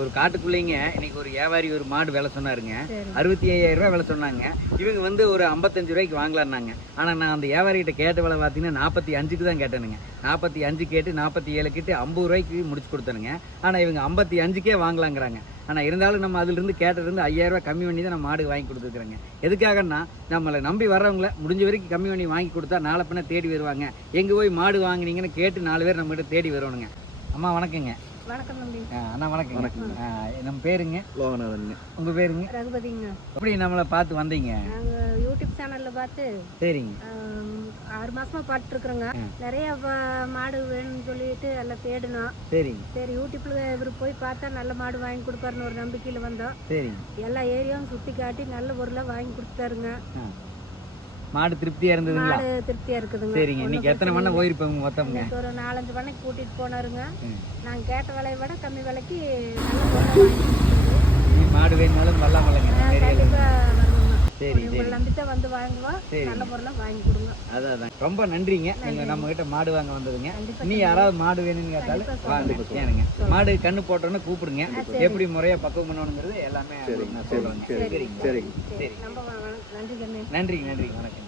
ஒரு காட்டுக்குள்ளைங்க இன்னைக்கு ஒரு வியாபாரி ஒரு மாடு விலை சொன்னாருங்க. 65,000 ரூபாய் விலை சொன்னாங்க. இவங்க வந்து ஒரு 55 ரூபாய்க்கு வாங்கலான்னாங்க. ஆனா நான் அந்த வியாபாரிகிட்ட கேட்ட விலை பார்த்தீங்கன்னா 45க்கு தான் கேட்டேனுங்க. 45 கேட்டு 47 கேட்டு 50 ரூபாய்க்கு முடிச்சு கொடுத்தனுங்க. ஆனா இவங்க 55க்கே வாங்கலாங்கிறாங்க. ஆனா இருந்தாலும் நம்ம அதுல இருந்து கேட்டதுலேருந்து 5,000 ரூபாய் கம்மி பண்ணி தான் நம்ம மாடு வாங்கி கொடுத்துருக்குறேங்க. எதுக்காகன்னா நம்மளை நம்பி வர்றவங்கள முடிஞ்ச வரைக்கும் கம்மி பண்ணி வாங்கி கொடுத்தா நாளை பின்ன தேடி வருவாங்க. எங்க போய் மாடு வாங்கினீங்கன்னு கேட்டு 4 பேர் நம்ம கிட்ட தேடி வருவானுங்க. அம்மா வணக்கங்க. வணக்கம் தம்பி. அண்ணா வணக்கம். நம்ம பேருங்க லோகநாதன். உங்க பேருங்க? ரகுபதிங்க. எப்படி நம்மளை பார்த்து வந்தீங்க? நாங்க யூடியூப் சேனல்ல பார்த்து சரிங்க 6 மாசமா பார்த்துட்டு இருக்கிறோங்க. நிறைய மாடு வேணும்னு சொல்லிட்டு எல்லாம் தேடினோம். சரிங்க சரி யூடியூப்ல இவர் போய் பார்த்தா நல்ல மாடு வாங்கி கொடுப்பாருன்னு ஒரு நம்பிக்கையில வந்தோம். சரிங்க எல்லா ஏரியாவும் சுத்தி காட்டி நல்ல பொருளா வாங்கி கொடுத்தாருங்க. மாடு திருப்தியா இருந்ததுங்களா? மாடு திருப்தியா இருக்குதுங்க. சரிங்க. இன்னைக்கு எத்தனை பண்ண போயிருப்போங்க மொத்தம்ங்க? ஒரு 4-5 பண்ணைக்கு கூட்டிட்டு போனாருங்க. நாங்க கேட்ட விலையை விட கம்மி விலைக்கு நல்ல பொருளா வாங்கி கொடுத்தாரு. மாடு வேணுனாலும் வரலாம் இல்லைங்க? கண்டிப்பா வரணுங்க. சரி உங்களை நம்பித்தான் வந்து வாங்குவோம். நல்ல பொருளா வாங்கி கொடுங்க. அதான் ரொம்ப நன்றிங்க. நீங்க நம்ம கிட்ட மாடு வாங்க வந்ததுங்க. கண்டிப்பா. நீ யாராவது மாடு வேணும்னு கேட்டாலும் வாங்க. ஏனுங்க மாடு கண்ணு போட்டோன்னு கூப்பிடுங்க. எப்படி முறையா பக்குவம் பண்ணணுங்கிறது எல்லாமே நான் சொல்லுவேங்க. சரிங்க சரிங்க. சரி. ரொம்ப நன்றி கண்ணு. நன்றி வணக்கம்.